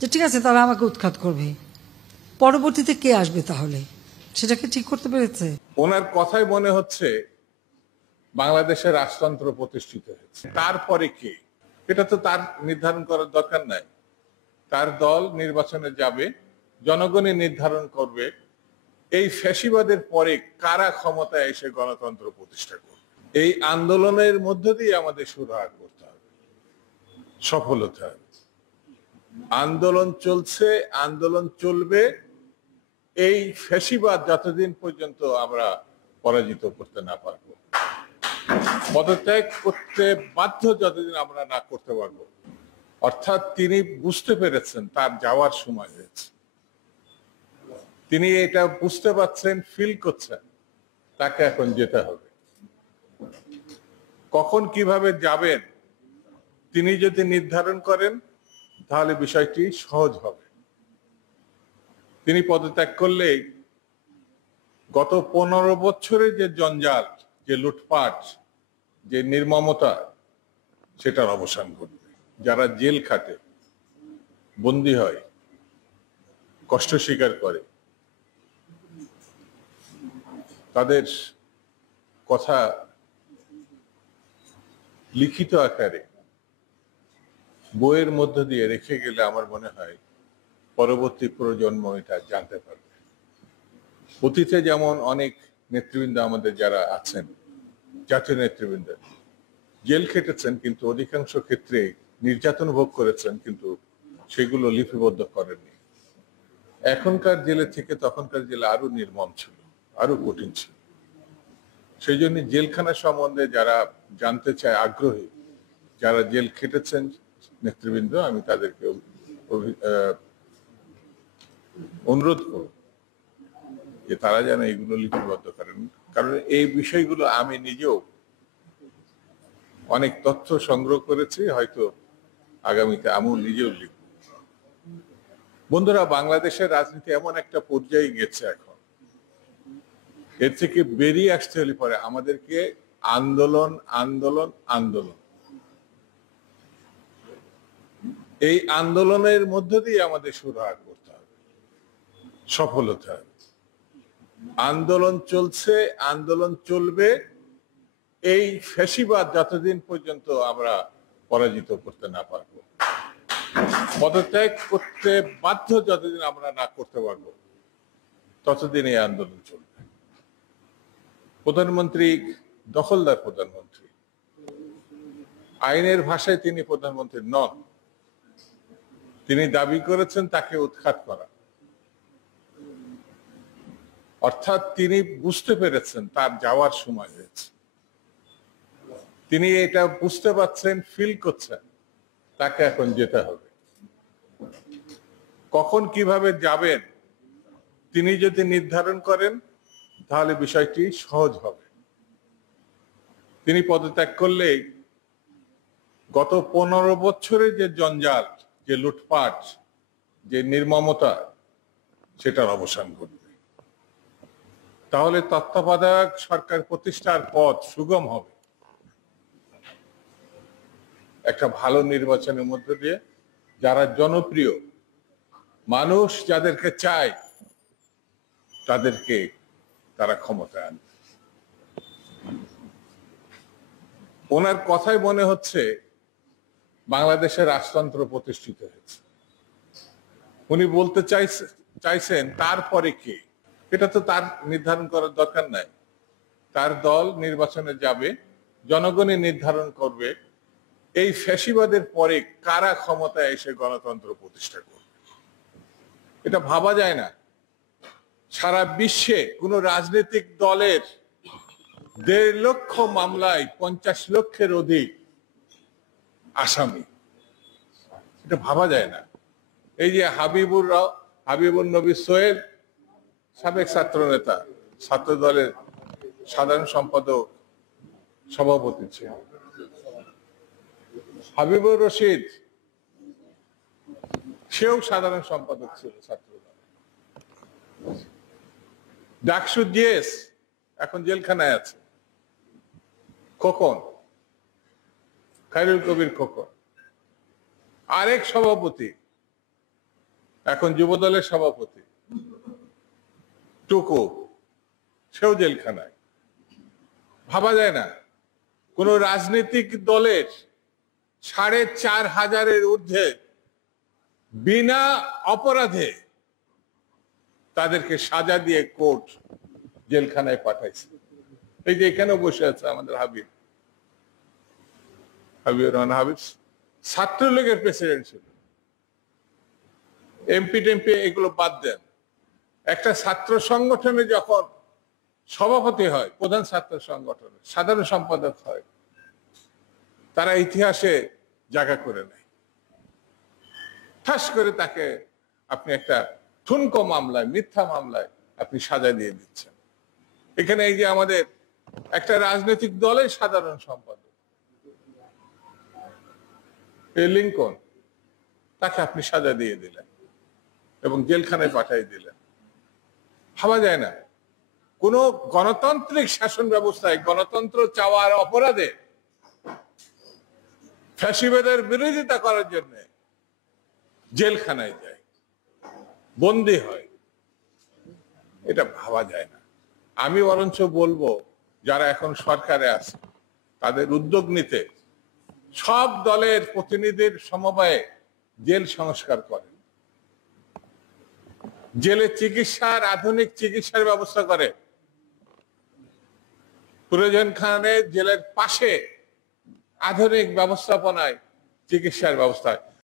যে ঠিক আছে তারা আমাকে উৎখাত করবে, পরবর্তীতে কে আসবে তাহলে সেটাকে ঠিক করতে পেরেছে? ওনার কথাই মনে হচ্ছে বাংলাদেশের রাজতন্ত্র প্রতিষ্ঠিত হয়েছে, তারপরে কে এটা তো তার নির্ধারণ করার দরকার নাই। তার দল নির্বাচনে যাবে, জনগণই নির্ধারণ করবে এই ফ্যাসিবাদের পরে কারা ক্ষমতায় এসে গণতন্ত্র প্রতিষ্ঠা করবে। এই আন্দোলনের মধ্য দিয়ে আমাদের শুরু করতে হবে, সফল হতে হবে। আন্দোলন চলছে, আন্দোলন চলবে, এই ফ্যাসিবাদ যতদিন পর্যন্ত আমরা পরাজিত করতে না পারবো, পদত্যাগ করতে বাধ্য যতদিন আমরা না করতে পারবো। অর্থাৎ তিনি বুঝতে পেরেছেন তার যাওয়ার সময় হয়েছে, তিনি এটা বুঝতে পারছেন, ফিল করছেন, তাকে এখন যেতে হবে। কখন কিভাবে যাবেন তিনি যদি নির্ধারণ করেন তাহলে বিষয়টি সহজ হবে। তিনি পদত্যাগ করলেই গত 15 বছরের যে জঞ্জাল, যে লুটপাট, যে নির্মমতা, সেটার অবসান ঘটবে। যারা জেল খাটে, বন্দী হয়, কষ্ট স্বীকার করে, তাদের কথা লিখিত আকারে বইয়ের মধ্য দিয়ে রেখে গেলে আমার মনে হয় পরবর্তী প্রজন্ম এটা জানতে পারবে। অতীতে যেমন অনেক নেতৃবৃন্দ আমাদের যারা আছেন, জাতীয় নেতৃবৃন্দ, জেল খেটেছেন, কিন্তু অধিকাংশ ক্ষেত্রে নির্যাতন ভোগ করেছেন, কিন্তু সেগুলো লিপিবদ্ধ করেননি। এখনকার জেলে থেকে তখনকার জেলে আরো নির্মম ছিল, আরো কঠিন ছিল। সেই জন্য জেলখানা সম্বন্ধে যারা জানতে চায়, আগ্রহী, যারা জেল খেটেছেন নেতৃবৃন্দ, আমি তাদেরকে অনুরোধ করব যে তারা যেন এগুলো লিপিবদ্ধ করেন। কারণ এই বিষয়গুলো আমি নিজেও অনেক তথ্য সংগ্রহ করেছি, হয়তো আগামীতে আমিও নিজেও লিখব। বন্ধুরা, বাংলাদেশের রাজনীতি এমন একটা পর্যায়ে গেছে, এখন এর থেকে বেরিয়ে আসতে হলে পরে আমাদেরকে আন্দোলন আন্দোলন আন্দোলন, এই আন্দোলনের মধ্য দিয়ে আমাদের শুরু করতে হবে, সফল হতে হবে। আন্দোলন চলছে, আন্দোলন চলবে, এই ফ্যাসিবাদ যতদিন পর্যন্ত আমরা পরাজিত করতে না পারবো, পদত্যাগ করতে বাধ্য যতদিন আমরা না করতে পারবো, ততদিন এই আন্দোলন চলবে। প্রধানমন্ত্রী দখলদার প্রধানমন্ত্রী, আইনের ভাষায় তিনি প্রধানমন্ত্রী নন। তিনি দাবি করেছেন তাকে উৎখাত করা, অর্থাৎ তিনি বুঝতে পেরেছেন তার যাওয়ার সময় হয়েছে, তিনি এটা বুঝতে পারছেন, ফিল করছেন, তাকে এখন যেতে হবে। কখন কিভাবে যাবেন তিনি যদি নির্ধারণ করেন তাহলে বিষয়টি সহজ হবে। তিনি পদত্যাগ করলেই গত 15 বছরের যে জঞ্জাল, যে লুটপাট, যে নির্মমতা, সেটার অবসান ঘটবে। তাহলে তত্ত্বাবধায়ক সরকার প্রতিষ্ঠার পথ সুগম হবে, একটা ভালো নির্বাচনের মধ্য দিয়ে যারা জনপ্রিয়, মানুষ যাদেরকে চায়, তাদেরকে তারা ক্ষমতায় আনবে। ওনার কথাই মনে হচ্ছে বাংলাদেশের রাজতন্ত্র প্রতিষ্ঠিত হয়েছে। উনি বলতে চাইছেন তারপরে কে, এটা তো তার নির্ধারণ করার দরকার নাই। তার দল নির্বাচনে যাবে, জনগণই নির্ধারণ করবে এই ফ্যাসিবাদের পরে কারা ক্ষমতায় এসে গণতন্ত্র প্রতিষ্ঠা করবে। এটা ভাবা যায় না। সারা বিশ্বে কোন রাজনৈতিক দলের 1.5 লক্ষ মামলায় 50 লক্ষের অধিক আসামি, এটা ভাবা যায় না। এই যে হাবিবুর নবী সোহেল, সাবেক ছাত্র নেতা, ছাত্র দলের সাধারণ সম্পাদক, সভাপতি ছিল। হাবিবুর রশিদ, সেও সাধারণ সম্পাদক ছিল ছাত্র দল। ডাকসু জিএস এখন জেলখানায় আছে। খোকন, খায়রুল কবির খোকন, আরেক সভাপতি এখন যুবদলের সভাপতি টুকু, সেও জেলখানায়। ভাবা যায় না কোন রাজনৈতিক দলের 4,500-এর ঊর্ধ্বে বিনা অপরাধে তাদেরকে সাজা দিয়ে কোর্ট জেলখানায় পাঠাইছে। এই যে এখানে বসে আছে আমাদের হাবিবুর রহমান হাবিব, ছাত্রলীগের প্রেসিডেন্ট ছিল। এমপি টেমপি এগুলো বাদ দেন, একটা ছাত্র সংগঠনে যখন সভাপতি হয়, প্রধান ছাত্র সংগঠনের সাধারণ সম্পাদক হয়, তারা ইতিহাসে জায়গা করে নেয়। ঠাস করে তাকে আপনি একটা ঠুনকো মামলায়, মিথ্যা মামলায় আপনি সাজা দিয়ে দিচ্ছেন। এখানে এই যে আমাদের একটা রাজনৈতিক দলের সাধারণ সম্পাদক লিংকন, তাকে আপনি সাজা দিয়ে দিলেন এবং জেলখানায় পাঠিয়ে দিলেন। ভাবা যায় না কোন গণতান্ত্রিক শাসন ব্যবস্থায় গণতন্ত্র চাওয়ার অপরাধে ফ্যাসিবাদের বিরোধিতা করার জন্য জেলখানায় যায়, বন্দী হয়। এটা ভাবা যায় না। আমি বরঞ্চ বলবো যারা এখন সরকারে আছে তাদের উদ্যোগ নিতে সব দলের প্রতিনিধির সমবায়ে জেল সংস্কার করেন, জেলে চিকিৎসার আধুনিক চিকিৎসার ব্যবস্থা করে, প্রয়োজন খানে জেলের পাশে আধুনিক ব্যবস্থাপনায় চিকিৎসার ব্যবস্থা।